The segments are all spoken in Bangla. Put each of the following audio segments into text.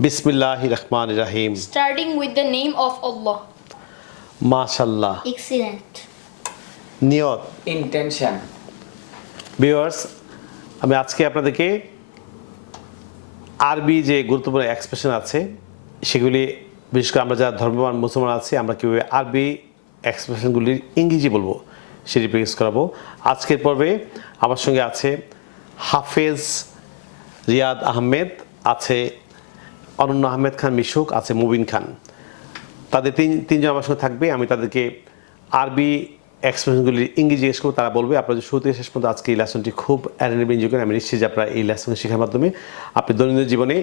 Bismillahir Rahmanir Rahim. Starting with the name of Allah. Mashallah. Excellent. নিয়ত। intention, ভিউয়ার্স, আমি আজকে আপনাদেরকে আরবি যে গুরুত্বপূর্ণ এক্সপ্রেশন আছে সেগুলি বিশেষ করে আমরা যারা ধর্মবান মুসলমান আছি আমরা কীভাবে আরবি এক্সপ্রেশনগুলির ইংরেজি বলবো সেটি প্র্যাকটিস করাবো। আজকের পর্বে আমার সঙ্গে আছে হাফেজ রিয়াদ আহমেদ, আছে অনন্য আহমেদ খান মিশুক, আছে মুবিন খান। তাদের তিনজন আমার সঙ্গে থাকবে। আমি তাদেরকে আরবি এক্সপ্রেশনগুলির ইংরেজি জিজ্ঞেস করবো, তারা বলবে। আপনাদের শুরু থেকে শেষ পর্যন্ত আজকে এই লেসনটি খুব অ্যারেঞ্জমেন্ট। আমি নিশ্চিত যে আপনারা এই লেসন শেখার মাধ্যমে আপনি দৈনন্দিন জীবনে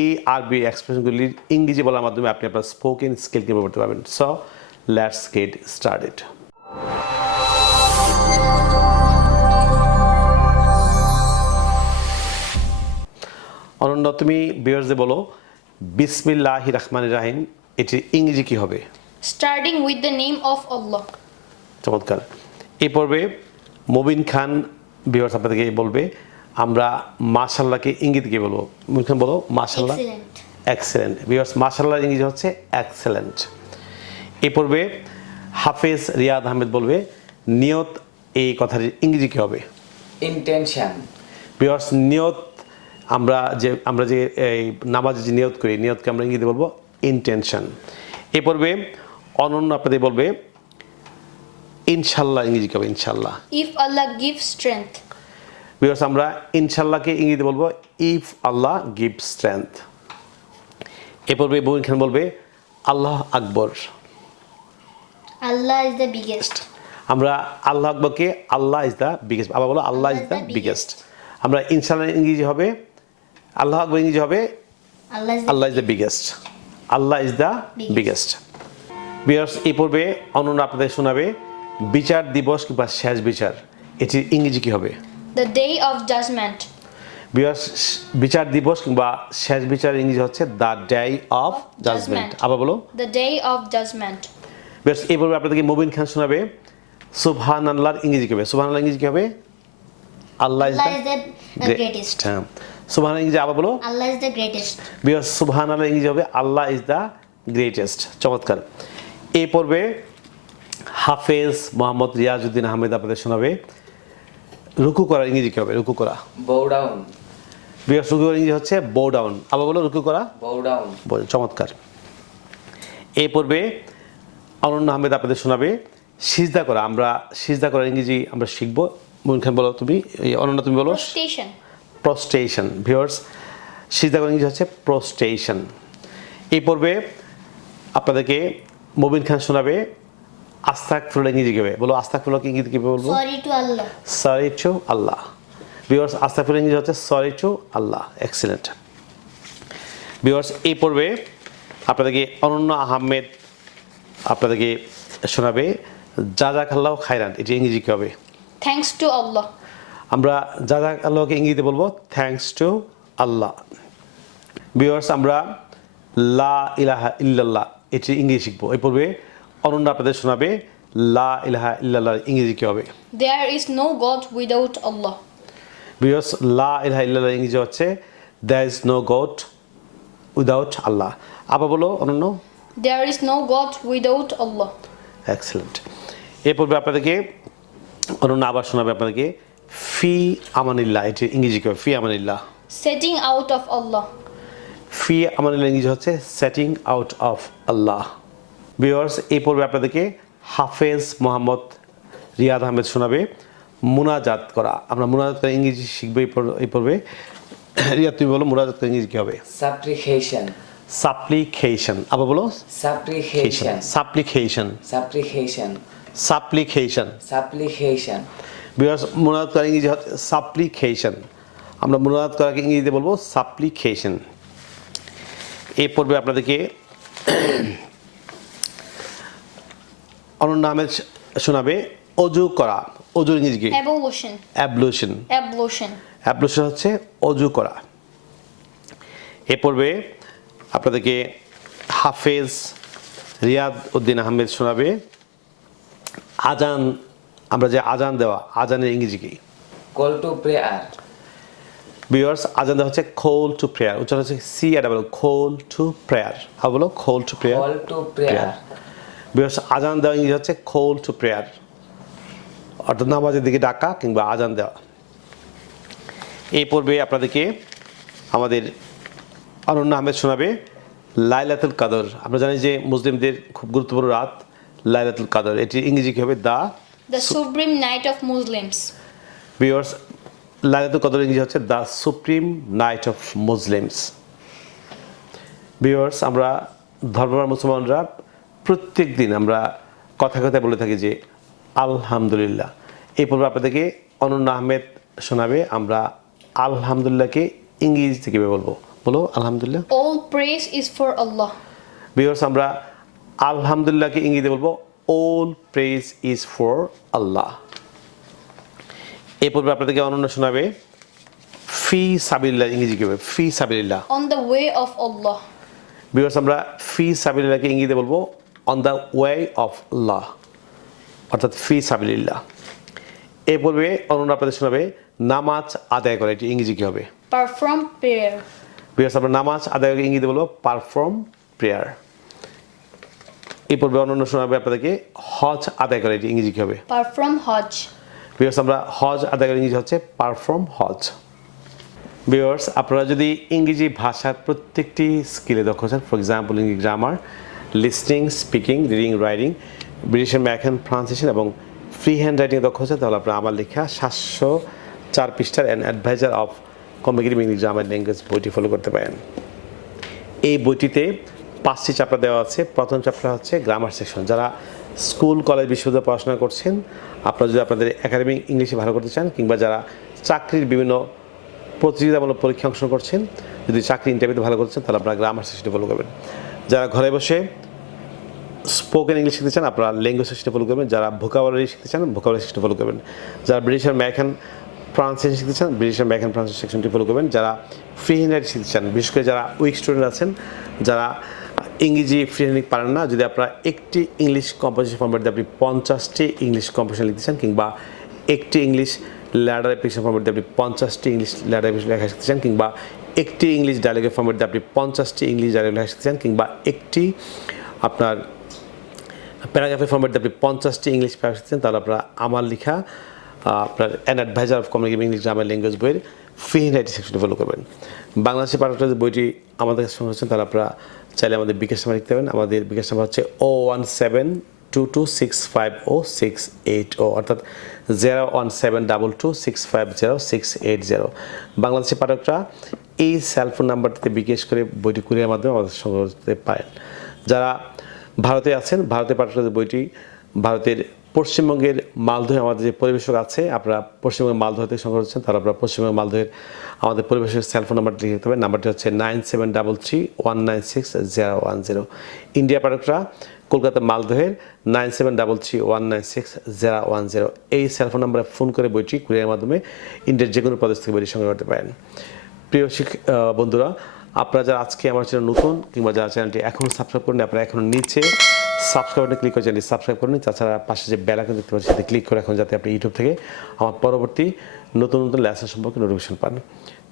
এই আরবি এক্সপ্রেশনগুলির ইংরেজি বলার মাধ্যমে আপনি আপনার স্পোকেন স্কিলকে ইমপ্রুভ করতে পারবেন। So let's get started. অনন্য, তুমি ভিউয়ার্সদের বলো বিসমিল্লাহির রহমানির রহিম এটির ইংরেজি কি হবে? Starting with the name of Allah. চমৎকার। এই পর্বে মুবিন খান ভিউয়ার্স আপনাদেরকে বলবে আমরা মাশাআল্লাহকে ইংরেজি কি বলবো। মুবিন খান বলো মাশাআল্লাহ। Excellent. এক্সেলেন্ট। ভিউয়ার্স, মাশাআল্লাহর ইংরেজি হচ্ছে এক্সেলেন্ট। এই পর্বে হাফেজ রিয়াদ আহমেদ বলবে নিয়ত এই কথার ইংরেজি কি হবে? intention, ভিউয়ার্স, নিয়ত আমরা যে এই নামাজে যে নিয়ত করি, নিয়তকে আমরা ইংরেজি বলবো ইন্টেনশন। এই পর্বে অনন্য আপনাদের বলবে ইনশাল্লাহ ইংরেজি হবে ইনশাল্লাহ। If Allah gives strength. Viewers, আমরা ইনশাল্লাহকে ইংরেজি বলবো ইফ আল্লাহ গিভ স্ট্রেংথ। এ পর্বে মুবিন খান বলবে আল্লাহ আকবর। Allah is the biggest. আমরা আল্লাহ আকবরকে আল্লাহ ইজ দ্য বিগেস্ট। আবার বলো আল্লাহ ইজ দ্য বিগেস্ট। আমরা ইনশাল্লাহ ইংরেজি হবে আল্লাহ আকবর, ইংরেজি হবে Allah is the biggest. Allah is the biggest. Viewers, এই পর্বে অনন্য আপনাদের শোনাবে বিচার দিবস কিংবা শেষ বিচার এটির ইংরেজি কি হবে? The day of judgment. Viewers, বিচার দিবস কিংবা শেষ বিচার ইংরেজি হচ্ছে দ্য ডে অফ জাজমেন্ট। আবার বলো The day of judgment. Viewers, এই পর্বে আপনাদেরকে মুবিন খান শোনাবে সুবহানাল্লাহর ইংরেজি কি হবে? সুবহানাল্লাহ ইংরেজি কি হবে? Allah is Allah is the the greatest. হ্যাঁ, সুবহানাল্লাহ ইংরেজি আবার বলো। Allah is the greatest. Viewers, সুবহানাল্লাহ ইংরেজি হবে আল্লাহ ইজ দ্য গ্রেটেস্ট। চমৎকার। এই পর্বে হাফেজ মোহাম্মদ রিয়াজউদ্দিন আহমেদ আপনাদের শোনাবে রুকু করা ইংরেজি কি হবে? রুকু করা। bow down, ভিউয়ার্স, রুকু করা ইংরেজি হচ্ছে বো ডাউন। আবার বলো রুকু করা। bow down, চমৎকার। এই পর্বে অনন্য আহমেদ আপনাদের শোনাবে সিজদা করা। আমরা সিজদা করার ইংরেজি আমরা শিখবো। মুবিন খান বলো তুমি, অনন্য তুমি বলো Prostration. প্রস্টেশন। ভিউয়ার্স, সিজদা করার ইংরেজি হচ্ছে প্রস্টেশন। এই পর্বে আপনাদেরকে মুবিন খান শোনাবে আস্তাগফিরুল্লাহ ইংরেজি কি হবে? বলো আস্তাগফিরুল্লাহকে ইংরেজি কিভাবে বলবো? Sorry to Allah. Sorry to Allah. Viewers, আস্তাগফিরুল্লাহ ইংরেজি হচ্ছে sorry to Allah. Excellent. Viewers, এই পর্বে আপনাদেরকে অনন্য আহমেদ আপনাদেরকে শোনাবে জাযাকাল্লাহু খাইরান এটি ইংরেজি কি হবে? Thanks to Allah. আমরা জাযাকাল্লাহকে ইংরেজিতে বলবো থ্যাঙ্কস টু আল্লাহ। ভিউয়ার্স, আমরা লা ইলাহা ইল্লাল্লাহ এটি ইংরেজি শিখবো। এই পর্বে অনন্য আপনাদের শোনাবে লা ইলাহা ইল্লাল্লাহর ইংরেজি কি হবে? There is no God without Allah. Viewers, লা ইলাহা ইল্লাল্লাহর ইংরেজি হচ্ছে there is no God without Allah. আবার বলো Ananya. There is no God without Allah. Excellent. এ পর্বে আপনাদেরকে অনন্য আবার শোনাবে আপনাদেরকে ফি আমানিল্লাহ এটির ইংরেজি কি হবে? ফি আমানিল্লাহ। Setting out of Allah. ফি আমানিল্লাহ ইংরেজি হচ্ছে setting out of Allah. Viewers, এই পর্বে আপনাদেরকে হাফেজ মোহাম্মদ রিয়াদ আহমেদ শোনাবে মুনাজাত করা। আমরা মুনাজাত করা ইংরেজি শিখবো এই পর্বে। রিয়াদ তুমি বলো মুনাজাত করা ইংরেজি কি হবে? supplication, সাপ্লিকেশন। আবার বলো supplication, সাপ্লিকেশন। supplication, সাপ্লিকেশন। supplication, ভিউয়ার্স, মুনাজাত করা ইংরেজি হচ্ছে সাপ্লিকেশন। আমরা মুনাজাত করাকে ইংরেজিতে বলবো সাপ্লিকেশন। এই পর্বে আপনাদেরকে অনন্য আহমেদ শোনাবে অজু করা। অজুর ইংরেজি কি? Ablution. অ্যাবলুশন। Ablution. অ্যাবলুশন হচ্ছে অজু করা। এ পর্বে আপনাদেরকে হাফেজ রিয়াদ উদ্দিন আহমেদ শোনাবে আজান। আমরা যে আজান দেওয়া, আজানের ইংরেজি কি? call to prayer, ভিউয়ার্স আজান দেওয়া হচ্ছে কল টু প্রেয়ার, উচ্চারণ হচ্ছে সি আর ডাবল কল টু প্রেয়ার। আর বলো call to prayer. Call to prayer. Viewers আজান দেওয়া ইংরেজি হচ্ছে কল টু প্রেয়ার, অর্থাৎ নামাজের দিকে ডাকা কিংবা আজান দেওয়া। এই পর্বে আপনাদেরকে আমাদের অনন্য আহমেদ শোনাবে লাইলাতুল কাদর। আমরা জানি যে মুসলিমদের খুব গুরুত্বপূর্ণ রাত লাইলাতুল কাদর, এটি ইংরেজি কি হবে? The supreme night of Muslims. Viewers লাইলাতুল কদর ইংরেজি হচ্ছে the supreme night of Muslims. Viewers আমরা ধর্মপ্রাণ মুসলমানরা প্রত্যেক দিন আমরা কথা কথায় বলে থাকি যে আলহামদুলিল্লাহ। এই পর্বে আপনাদেরকে অনন্য আহমেদ শোনাবে আমরা আলহামদুলিল্লাহকে ইংরেজিতে কীভাবে বলবো। বলো আলহামদুলিল্লাহ। All praise is for Allah. Viewers আমরা আলহামদুলিল্লাহকে ইংরেজিতে বলবো অল প্রেজ ইজ ফর আল্লাহ। এই পর্বে আপনাদেরকে অনন্য শোনাবে ফি সাবিলিল্লাহ ইংরেজি কীভাবে? ফি সাবিলিল্লাহ। On the way of Allah. Viewers আমরা ফি সাবিলিল্লাহকে ইংরেজিতে বলবো অন দ্য ওয়ে অফ আল্লাহ, অর্থাৎ ফি সাবিলিল্লাহ। এই পর্বে অনন্য আপনাদের শোনাবে নামাজ আদায় করে, এটি ইংরেজি কী হবে? Perform prayer. ভিউয়ার্স আমরা নামাজ আদায় করে ইংরেজিতে বলবো পারফর্ম প্রেয়ার। এই পর্বে অনন্য শোনাবে আপনাদেরকে হজ আদায় করে, এটি ইংরেজি কী হবে? Perform Hajj. ভিউয়ার্স আমরা হজ আদায় করে ইংরেজি হচ্ছে পারফর্ম হজ। ভিউয়ার্স আপনারা যদি ইংরেজি ভাষার প্রত্যেকটি স্কিলে দক্ষ আছেন, ফর এক্সাম্পল ইংরেজি grammar, listening, speaking, reading, writing, British American pronunciation এবং ফ্রি হ্যান্ড রাইটিংয়ে দক্ষ আছেন, তাহলে আপনারা আমার লেখা 704 পৃষ্ঠার an adviser of competitive English grammar language বইটি ফলো করতে পারেন। এই বইটিতে 5টি চ্যাপ্টার দেওয়া আছে। প্রথম চ্যাপ্টার হচ্ছে গ্রামার সেকশন। যারা স্কুল, কলেজ, বিশ্ববিদ্যালয়ে পড়াশোনা করছেন, আপনারা যদি আপনাদের একাডেমিক ইংলিশে ভালো করতে চান কিংবা যারা চাকরির বিভিন্ন প্রতিযোগিতামূলক পরীক্ষা অংশগ্রহণ করছেন, যদি চাকরি ইন্টারভিউতে ভালো করছেন, তাহলে আপনারা গ্রামার সেকশনটি ফলো করবেন। যারা ঘরে বসে স্পোকেন ইংলিশ শিখতে চান, আপনারা ল্যাঙ্গুয়েজ সেকশনটি ফলো করবেন। যারা ভোকাবুলারি শিখতে চান, ভোকাবুলারি সেকশনটি ফলো করবেন। যারা ব্রিটিশ আমেরিকান প্রনাউন্সিয়েশন শিখতে চান, ব্রিটিশ আমেরিকান প্রনাউন্সিয়েশন সেকশনটি ফলো করবেন। যারা ফ্রি হ্যান্ড রাইটিং শিখতে চান, বিশেষ করে যারা উইক স্টুডেন্ট আছেন, যারা ইংরেজি ফ্রি হ্যান্ড পারেন না, যদি আপনারা একটি ইংলিশ কম্পোজিশন ফর্মেট দিয়ে আপনি 50টি ইংলিশ কম্পোজিশন লিখতে চান কিংবা একটি ইংলিশ ল্যাডার অ্যাপ্লিকেশন ফর্মেট দিয়ে আপনি 50টি ইংলিশ ল্যাডার অ্যাপ্লিকেশন লেখা শিখতে চান কিংবা একটি ইংলিশ ডায়লগের ফর্মেট দিয়ে আপনি 50টি ইংলিশ ডায়লগ লেখা শিখতে চান কিংবা একটি আপনার প্যারাগ্রাফের ফর্মেট দিয়ে আপনি 50টি ইংলিশ প্যারাগ্রাফ শিখতে চান, তাহলে আপনারা আমার লেখা আপনার an adviser of communicative English grammar language বইয়ের ফ্রি হ্যান্ড রাইটিং সেকশনটি ফলো করবেন। বাংলাদেশি পাঠকরা যে বইটি আমাদের কাছে সংগ্রহ করছেন, তারা আপনারা চাইলে আমাদের বিকাশ নাম্বার লিখতে পারেন। আমাদের বিকাশ নাম্বার হচ্ছে 01722650680, অর্থাৎ 01722650680। বাংলাদেশি পাঠকরা এই সেলফোন নাম্বারটিতে বিকাশ করে বইটি কুরিয়ার মাধ্যমে আমাদের সংগ্রহ করতে পারেন। যারা ভারতে আছেন, ভারতের পাঠকরা বইটি ভারতের পশ্চিমবঙ্গের মালদহে আমাদের যে পরিবেশক আছে, আপনারা পশ্চিমবঙ্গের মালদহ থেকে সংগ্রহ করছেন, তারা আপনারা পশ্চিমবঙ্গের মালদহের আমাদের পরিবেশকের সেলফোন নাম্বারটি লিখতে হবে। নাম্বারটি হচ্ছে 9733196010। ইন্ডিয়া পাঠকরা কলকাতা মালদহের 9733196010। এই সেলফোন নাম্বারে ফোন করে বইটি কুরিয়ারের মাধ্যমে ইন্ডিয়ার যে কোনো প্রদেশ থেকে বইটি সংগ্রহ করতে পারেন। প্রিয় বন্ধুরা, আপনারা যারা আজকে আমার চ্যানেল নতুন কিংবা যারা চ্যানেলটি এখনও সাবস্ক্রাইব করেন, আপনারা এখন নিচে সাবস্ক্রাইব বাটনে ক্লিক করে চ্যানেলটি সাবস্ক্রাইব করুন। তাছাড়া পাশে যে বেল আইকন দেখতে পাচ্ছেন, সেটা ক্লিক করে রাখুন যাতে আপনি ইউটিউব থেকে আমার পরবর্তী নতুন নতুন লেসন সম্পর্কে নোটিফিকেশন পান।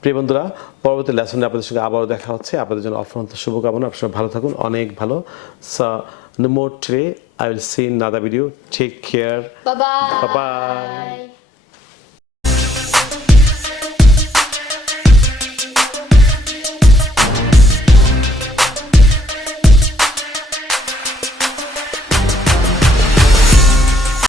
প্রিয় বন্ধুরা, পরবর্তী লেসনে আপনাদের সঙ্গে আবারও দেখা হচ্ছে। আপনাদের জন্য অফুরন্ত শুভকামনা। আপনারা ভালো থাকুন, অনেক ভালো। No more today. I will see in another video. Take care. Bye bye. Bye bye.